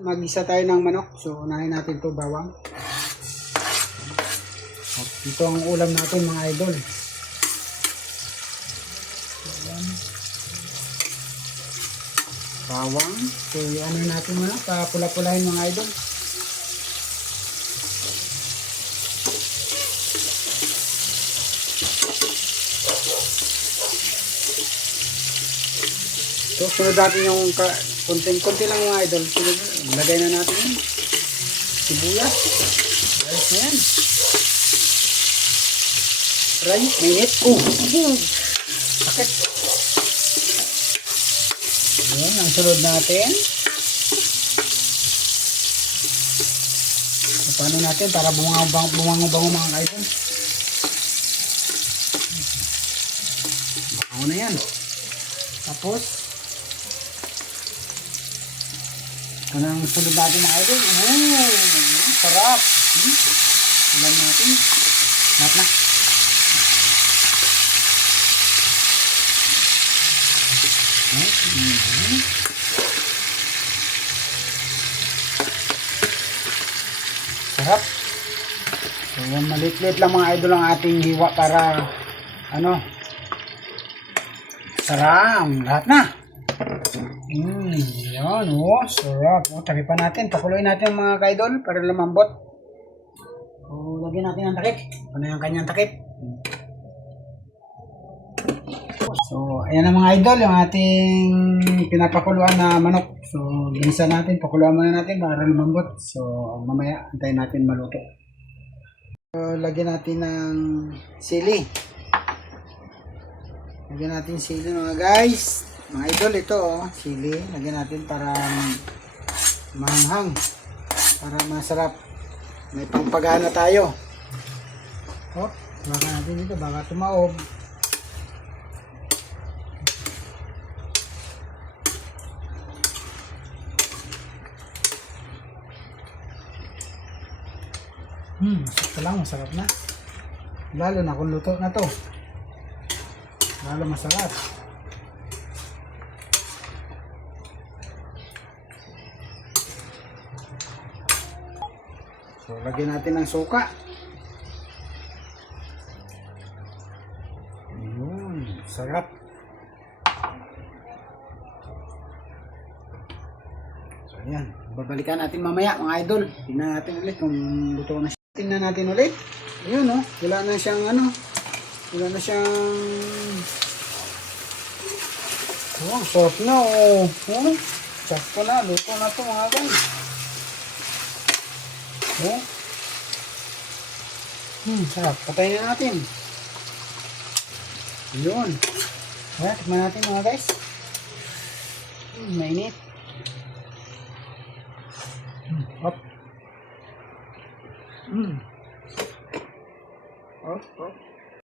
Mag-isa tayo ng manok. So, unahin natin to bawang. At ito ang ulam natin mga idol. Ayan. Bawang. So, ano natin mga papula-pulahin mga idol. So, sunod natin yung konti lang mga idol. Sunod, lagay na natin yun. Sibuyas. Ayos na yan. Aray, mainit. Sakit. Ayan, ang sunod natin. So, paano natin para bumango-bango mga idol. Bango na yan. Tapos, ano ang sunod natin mga idol? Sarap! Ulan natin. Lahat na. Sarap. So, maliit-liit lang mga idol ang ating hiwa para ano, sarap. Lahat na. Yan, sarap. Takipan natin. Pakuluin natin mga kaidol para lumambot. So, lagyan natin ang takip. Ano yung kanyang takip? So, ayan na mga idol, yung ating pinapakuluan na manok. So, ginisa natin. Pakuluan muna natin para lumambot. So, mamaya, antayin natin maluto. So, lagyan natin ng sili. Lagyan natin sili mga guys. Mga idol, ito sili. Lagyan natin para maanghang. Para masarap. May pampagana tayo. Baka natin dito, baka tumaob. Masarap lang, masarap na. Lalo na kung luto na to. Lalo masarap. So, lagyan natin ng suka. Sarap. So, ayan. Babalikan natin mamaya mga idol. Tingnan natin ulit kung luto na siya. Tingnan natin ulit. Ayun wala na siyang wala na siyang sarap na sakto na, luto na to mga guys. Sarap. Patayin na natin. Yun. Ayan, tikman natin mga guys. Mainit. Hop. Hop.